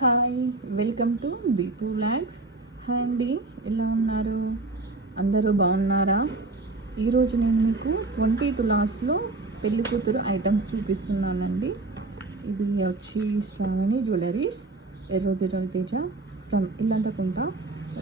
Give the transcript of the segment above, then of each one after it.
Hi welcome to Deepu vlogs hi అండి ఎలా ఉన్నారు? అందరూ బాగున్నారా? ఈరోజు నేను మీకు ట్వంటీ లాస్ట్లో పెళ్ళి కూతురు ఐటమ్స్ చూపిస్తున్నానండి. ఇది వచ్చి శ్రమిణి జ్యువెలరీస్ ఎర్రోదిరల్ తేజ ఫ్రమ్ ఇల్లంతకుంట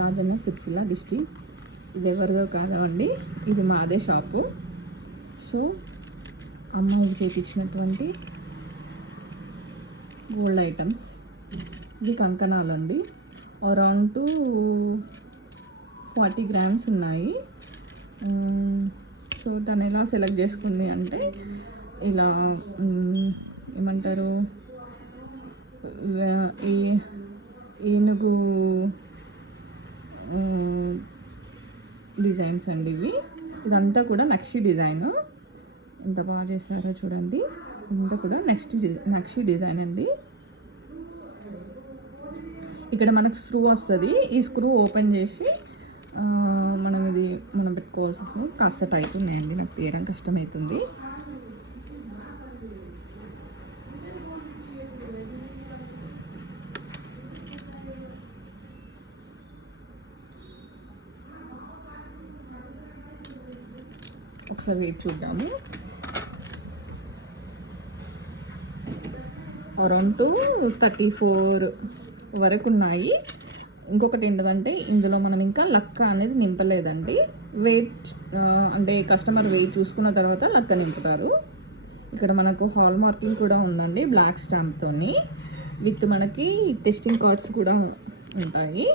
రాజన్న సిరిసిల్ల డిస్టిక్ ఇది ఎవరిదో కాదండి ఇది మాదే షాపు. సో అమ్మాయికి చేపించినటువంటి గోల్డ్ ఐటమ్స్ ఇది కంకణాలండి. అరౌండ్ టు ఫార్టీ గ్రామ్స్ ఉన్నాయి. Mm, సో తను ఎలా సెలెక్ట్ చేసుకుంది అంటే ఇలా mm, ఏమంటారు ఏ ఈ ఏనుగు mm, డిజైన్స్ అండి ఇవి. ఇదంతా కూడా నక్షి డిజైన్ ఎంత బాగా చేస్తారో చూడండి. ఇదంతా కూడా నెక్స్ట్ నక్షి డిజైన్ అండి. ఇక్కడ మనకు స్క్రూ వస్తుంది. ఈ స్క్రూ ఓపెన్ చేసి మనం ఇది మనం పెట్టుకోవాల్సి వస్తుంది కాస్త టైట్ ఉన్నాయండి. నాకు తీయడం కష్టమవుతుంది ఒకసారి వెయిట్ చూద్దాము. అరౌండ్ టు థర్టీ ఫోర్ వరకు ఉన్నాయి ఇంకొకటి ఏంటంటే ఇందులో మనం ఇంకా లక్క అనేది నింపలేదండి. వెయిట్ అంటే కస్టమర్ వెయిట్ చూసుకున్న తర్వాత లక్క నింపుతారు. ఇక్కడ మనకు హాల్ మార్కింగ్ కూడా ఉందండి బ్లాక్ స్టాంప్తోని విత్ మనకి టెస్టింగ్ కార్డ్స్ కూడా ఉంటాయి.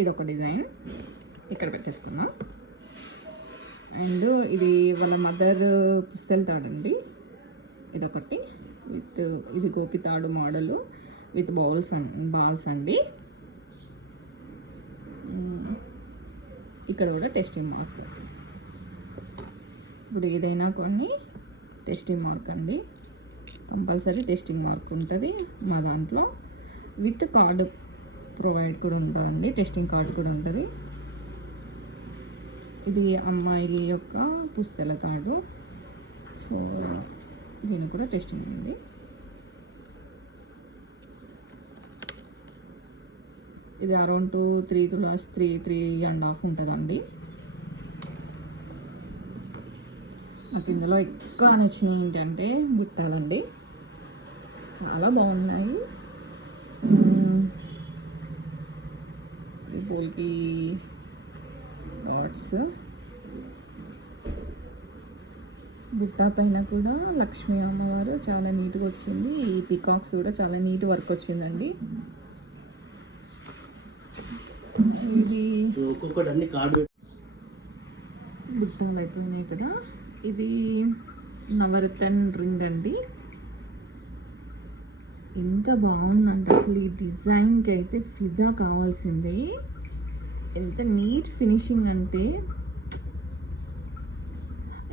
ఇది ఒక డిజైన్ ఇక్కడ పెట్టేసుకుందాం. అండ్ ఇది వాళ్ళ మదర్ పుస్తెల తాడండి ఇదొకటి. విత్ ఇది గోపి తాడు విత్ బౌల్స్ బాల్స్ అండి. ఇక్కడ కూడా టెస్టింగ్ మార్క్. ఇప్పుడు ఏదైనా కొన్ని టెస్టింగ్ మార్క్ అండి. కంపల్సరీ టెస్టింగ్ మార్క్ ఉంటుంది మా దాంట్లో. విత్ కార్డు ప్రొవైడ్ కూడా ఉంటుందండి టెస్టింగ్ కార్డు కూడా ఉంటుంది. ఇది అమ్మాయి యొక్క పుస్తల తాడు సో దీన్ని కూడా టెస్టింగ్ ఉంది ఇది around two three tolas three three and half ఉంటుందండి. నాకు ఇందులో ఎక్కువ నచ్చినవి ఏంటంటే బుట్టాలండి చాలా బాగున్నాయి. ఈ పోల్కి వాట్స్. బుట్టా పైన కూడా లక్ష్మీ అమ్మవారు చాలా నీట్గా వచ్చింది. ఈ పికాక్స్ కూడా చాలా నీట్ వర్క్ వచ్చిందండి. ఇది బుట్టలు అయిపోయినాయి కదా. ఇది నవరత్న్ రింగ్ అండి. ఎంత బాగుందంటే అసలు ఈ డిజైన్కి అయితే ఫిదా కావాల్సిందే. ఎంత నీట్ ఫినిషింగ్ అంటే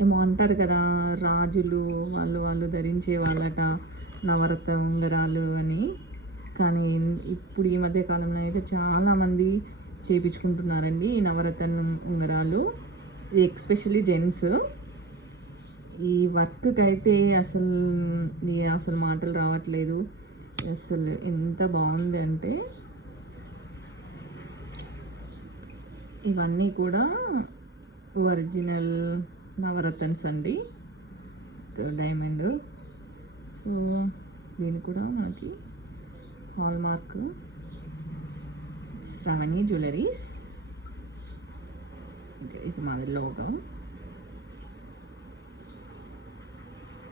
ఏమో అంటారు కదా రాజులు వాళ్ళు వాళ్ళు ధరించే వాళ్ళట నవరత్న ఉంగరాలు అని. కానీ ఇప్పుడు ఈ మధ్య కాలంలో అయితే చాలామంది చేపించుకుంటున్నారండి ఈ నవరత్న ఉంగరాలు ఎక్స్పెషల్లీ జెంట్స్. ఈ వర్క్కి అయితే అసలు అసలు మాటలు రావట్లేదు. అసలు ఎంత బాగుంది అంటే ఇవన్నీ కూడా ఒరిజినల్ నవరత్న్స్ అండి డైమండ్. సో దీని కూడా మనకి హాల్ మార్క్. శ్రావణి జ్యువెలరీస్. ఇది మాది లోగా.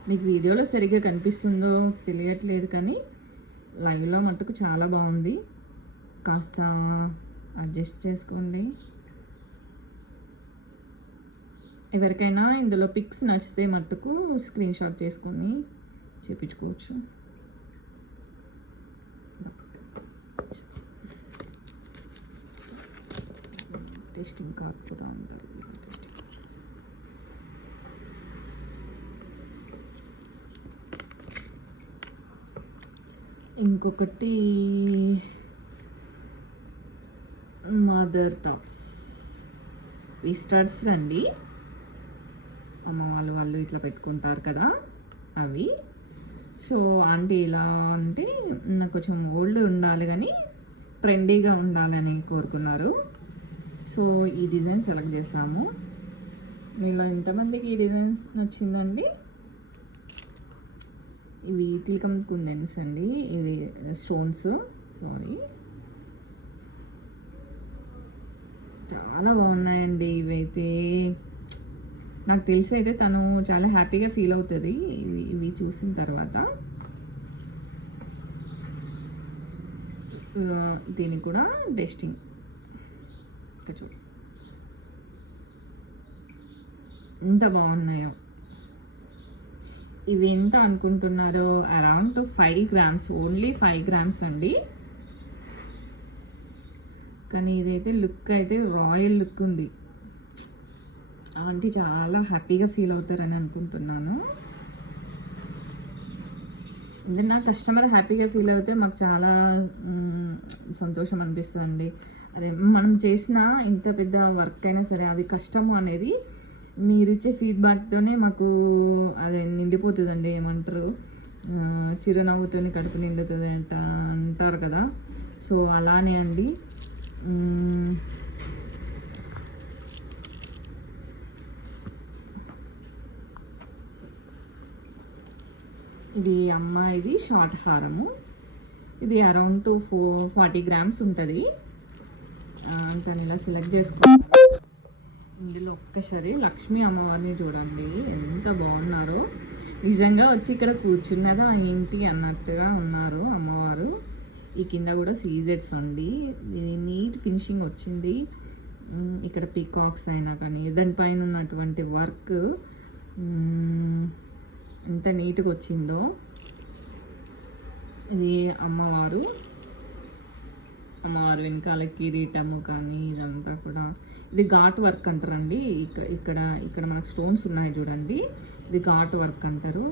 మీకు వీడియోలో సరిగ్గా కనిపిస్తుందో తెలియట్లేదు కానీ లైవ్లో మటుకు చాలా బాగుంది. కాస్త అడ్జస్ట్ చేసుకోండి. ఎవరికైనా ఇందులో పిక్స్ నచ్చితే మట్టుకు స్క్రీన్ షాట్ చేసుకొని చేపించుకోవచ్చు. టెస్టింగ్ కార్డ్ కూడా ఉంటారు ఇంకొకటి మదర్ టాప్స్ విస్టర్స్ రండి. అమ్మ వాళ్ళు వాళ్ళు ఇట్లా పెట్టుకుంటారు కదా అవి. సో ఆంటీ ఇలా అంటే నాకు కొంచెం ఓల్డ్ ఉండాలి కానీ ట్రెండీగా ఉండాలని కోరుకున్నారు. సో ఈ డిజైన్ సెలెక్ట్ చేసాము. మీలో ఎంతమందికి ఈ డిజైన్స్ నచ్చిందండి. ఇవి తిలకం కుందన్స్ అండి. ఇవి స్టోన్స్. సారీ చాలా బాగున్నాయండి. ఇవైతే నాకు తెలిసి అయితే తను చాలా హ్యాపీగా ఫీల్ అవుతుంది ఇవి ఇవి చూసిన తర్వాత. దీనికి కూడా డెస్టింగ్ ఇక్కడ చూడు. ఎంత బాగున్నాయో. ఇవి ఎంత అనుకుంటున్నారో around five grams only five grams అండి. కానీ ఇదైతే లుక్ అయితే రాయల్ లుక్ ఉంది. ఆంటీ చాలా హ్యాపీగా ఫీల్ అవుతారని అనుకుంటున్నాను. అంటే నా కస్టమర్ హ్యాపీగా ఫీల్ అవుతే మాకు చాలా సంతోషం అనిపిస్తుంది అదే మనం చేసిన ఇంత పెద్ద వర్క్ అయినా సరే అది కష్టము అనేది మీరు ఇచ్చే ఫీడ్బ్యాక్తోనే మాకు అదే నిండిపోతుందండి. ఏమంటారు? చిరునవ్వుతోనే కడుపు నిండుతుంది అంట అంటారు కదా. సో అలానే అండి. ఇది అమ్మాయిది షార్ట్ హారము. ఇది అరౌండ్ టు ఫో ఫార్టీ గ్రామ్స్ ఉంటుంది. తను ఇలా సెలెక్ట్ చేసుకున్నాను ఇందులో ఒక్కసారి లక్ష్మీ అమ్మవారిని చూడండి. ఎంత బాగున్నారో. నిజంగా వచ్చి ఇక్కడ కూర్చున్నదా ఏంటి అన్నట్టుగా ఉన్నారు అమ్మవారు. ఈ కింద కూడా సీజెట్స్ ఉంది నీట్ ఫినిషింగ్ వచ్చింది. ఇక్కడ పీకాక్స్ అయినా కానీ దానిపైన ఉన్నటువంటి వర్క్ ఎంత నీట్గా వచ్చిందో. ఇది అమ్మవారు. అమ్మవారు వెనకాల కిరీటము కానీ ఇదంతా కూడా. ఇది ఘాట్ వర్క్ అంటారండి. ఇక్కడ ఇక్కడ ఇక్కడ మనకు స్టోన్స్ ఉన్నాయి చూడండి. ఇది ఘాట్ వర్క్ అంటారు.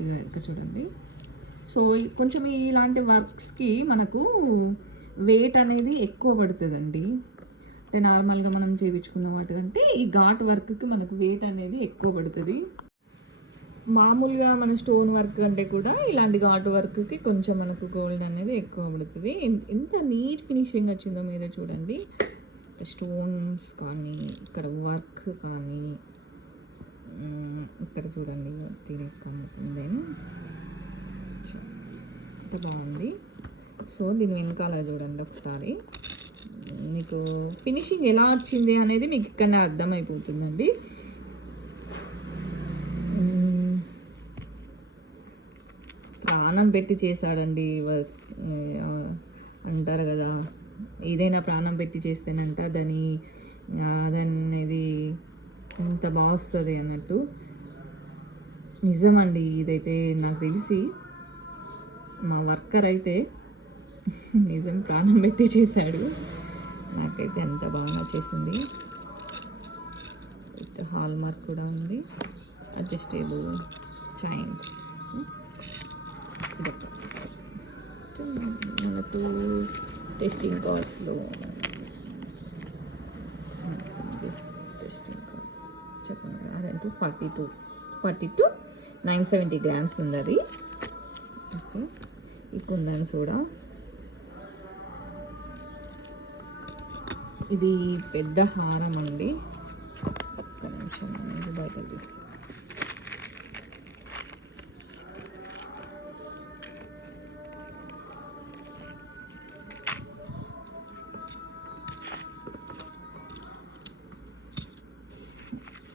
ఇక ఇక్కడ చూడండి. సో కొంచెం ఇలాంటి వర్క్స్కి మనకు వెయిట్ అనేది ఎక్కువ పడుతుందండి. అంటే నార్మల్గా మనం చేయించుకున్న వాటికంటే ఈ ఘాట్ వర్క్కి మనకు వెయిట్ అనేది ఎక్కువ పడుతుంది. మామూలుగా మన స్టోన్ వర్క్ అంటే కూడా ఇలాంటి ఘాటు వర్క్కి కొంచెం మనకు గోల్డ్ అనేది ఎక్కువ పడుతుంది. ఎంత నీట్ ఫినిషింగ్ వచ్చిందో మీరే చూడండి. స్టోన్స్ కానీ ఇక్కడ వర్క్ కానీ ఇక్కడ చూడండి తినకం ఎంత బాగుంది. సో దీని వెనకాల చూడండి ఒకసారి. మీకు ఫినిషింగ్ ఎలా వచ్చింది అనేది మీకు ఇక్కడనే అర్థమైపోతుందండి. ప్రాణం పెట్టి చేశాడండి వర్క్ అంటారు కదా. ఏదైనా ప్రాణం పెట్టి చేస్తేనంట దాని ఆ, ఇంత ఎంత బాగా వస్తుంది అన్నట్టు. నిజమండి ఇదైతే నాకు తెలిసి. మా వర్కర్ అయితే నిజం ప్రాణం పెట్టి చేశాడు. నాకైతే ఎంత బాగా నచ్చేసింది. విత్ హాల్ మార్క్ కూడా ఉంది. Adjustable chains. మనకు టెస్టింగ్ కార్డ్స్లో టెస్టింగ్ కార్డ్ చెప్పండి అదంటూ forty two forty two nine seventy grams ఉంది అది ఓకే ఈ కుందన్స్ ఇది పెద్ద హారం అండి. ఒక్క నిమిషం అనేది బయట తీస్తాను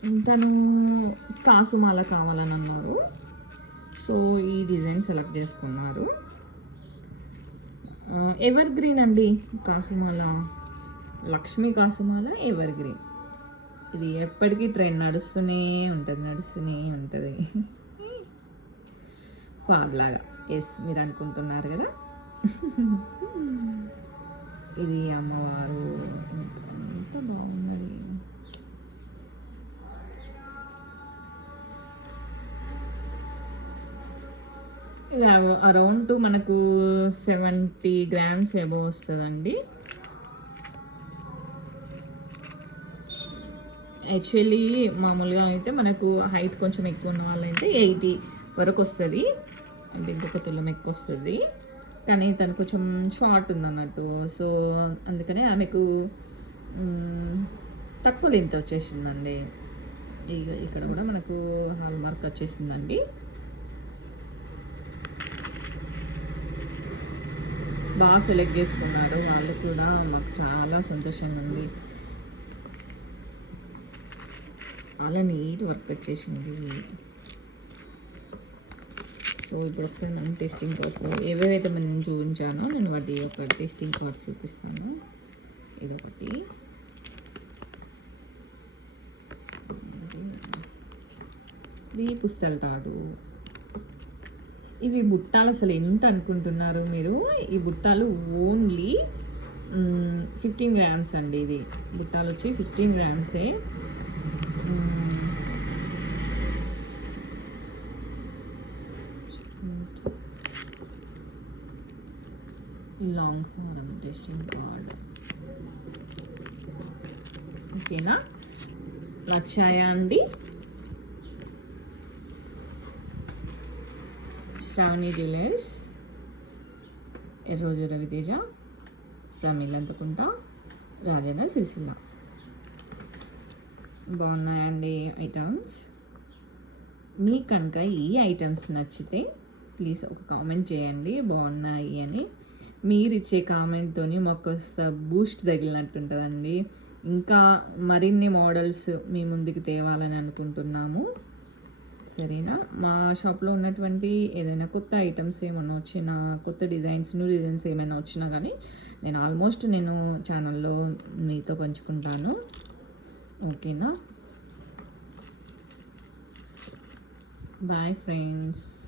తను కాసుమాల కావాలని అన్నారు సో ఈ డిజైన్ సెలెక్ట్ చేసుకున్నారు. ఎవర్ గ్రీన్ అండి. కాసుమాల లక్ష్మీ కాసుమాల ఎవర్ గ్రీన్ ఇది ఎప్పటికీ ట్రైన్ నడుస్తూనే ఉంటుంది నడుస్తూనే ఉంటుంది. ఫాగ్ లాగా ఎస్ మీరు అనుకుంటున్నారు కదా? ఇది అమ్మవారు. ఎంత బాగున్నది. అరౌండ్ అరౌండ్ మనకు సెవెంటీ గ్రామ్స్ ఏబో వస్తుందండి. యాక్చువల్లీ మామూలుగా అయితే మనకు హైట్ కొంచెం ఎక్కువ ఉన్న వాళ్ళైతే ఎయిటీ వరకు వస్తుంది. అంటే ఇంకొక తులం ఎక్కువ వస్తుంది. కానీ తను కొంచెం షార్ట్ ఉంది అన్నట్టు సో అందుకనే ఆమెకు తక్కువ లెంత్ వచ్చేసిందండి. ఇక్కడ కూడా మనకు హాల్ మార్క్ వచ్చేసిందండి. బాగా సెలెక్ట్ చేసుకున్నారు. వాళ్ళు కూడా మాకు చాలా సంతోషంగా ఉంది. చాలా నీట్ వర్క్ వచ్చేసింది. సో ఇప్పుడు ఒకసారి నన్ను టెస్టింగ్ కార్డ్స్ ఏవేవైతే మనం చూపించానో నేను వాటి యొక్క టెస్టింగ్ కార్డ్స్ చూపిస్తాను. ఇదొకటి. ఇది పుస్తల తాడు. ఇవి బుట్టాలు అసలు ఎంత అనుకుంటున్నారు మీరు? ఈ బుట్టాలు ఓన్లీ ఫిఫ్టీన్ గ్రామ్స్ అండి ఇది. బుట్టాలు వచ్చి ఫిఫ్టీన్ గ్రామ్సే లాంగ్ హారం టెస్టింగ్ కార్డ్ ఓకేనా నచ్చాయా అండి? శ్రావణి జ్యువెలర్స్ ఎర్రోజు రవితేజ ఫ్రమ్ ఇల్లంతకుంట రాజన్న సిరిసిల్ల బాగున్నాయండి ఐటమ్స్ మీకు కనుక ఈ ఐటమ్స్ నచ్చితే ప్లీజ్ ఒక కామెంట్ చేయండి బాగున్నాయి అని. మీరు ఇచ్చే కామెంట్తోని మాకు కాస్త బూస్ట్ తగిలినట్టుంటుందండి. ఇంకా మరిన్ని మోడల్స్ మీ ముందుకు తేవాలని అనుకుంటున్నాము. సరేనా? మా షాప్లో ఉన్నటువంటి ఏదైనా కొత్త ఐటమ్స్ ఏమైనా వచ్చినా కొత్త డిజైన్స్ న్యూ డిజైన్స్ ఏమైనా వచ్చినా కానీ నేను ఆల్మోస్ట్ నేను ఛానల్లో మీతో పంచుకుంటాను. ఓకేనా? Bye friends.